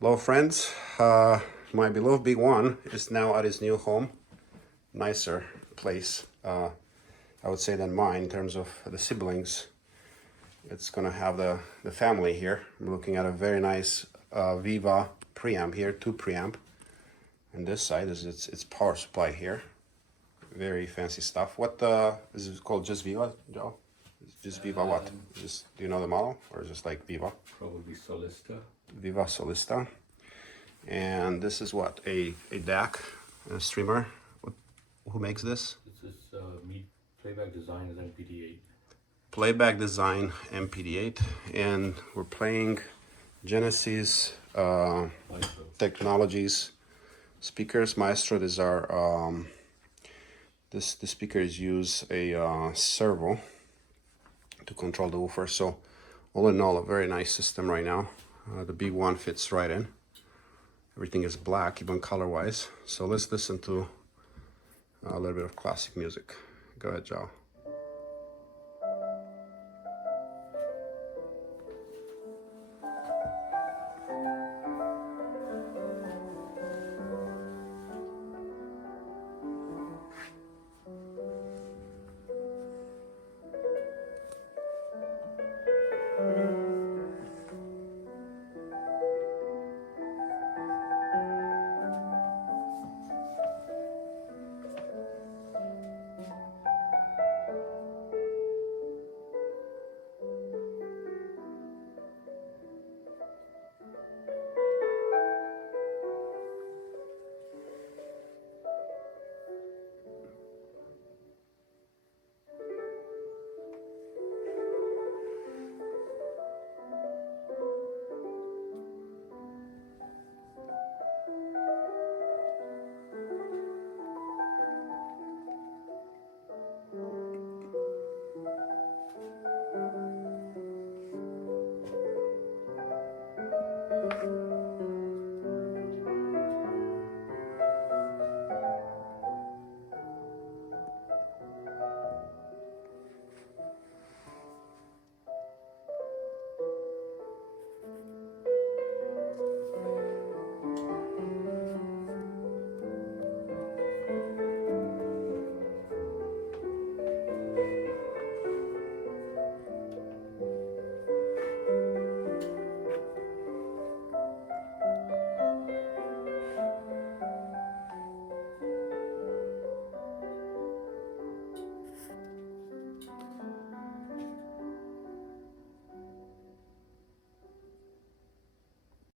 Hello friends, my beloved B1 is now at his new home. Nicer place, I would say, than mine in terms of the siblings. It's gonna have the family here. I'm looking at a very nice ViVa preamp here, 2 preamp. And this side is its power supply here. Very fancy stuff. What is it called? Just ViVa, Joe? Just ViVa what? Just, do you know the model, or just like ViVa? Probably Solista. ViVa Solista. And this is what, a DAC, a streamer. Who makes this? This is Playback Design MPD-8. Playback Design MPD-8, and we're playing Genesis Technologies speakers, Maestro. These are the speakers use a servo to control the woofer. So all in all, a very nice system right now. The B1 fits right in. Everything is black, even color-wise. So let's listen to a little bit of classic music. Go ahead, Joe.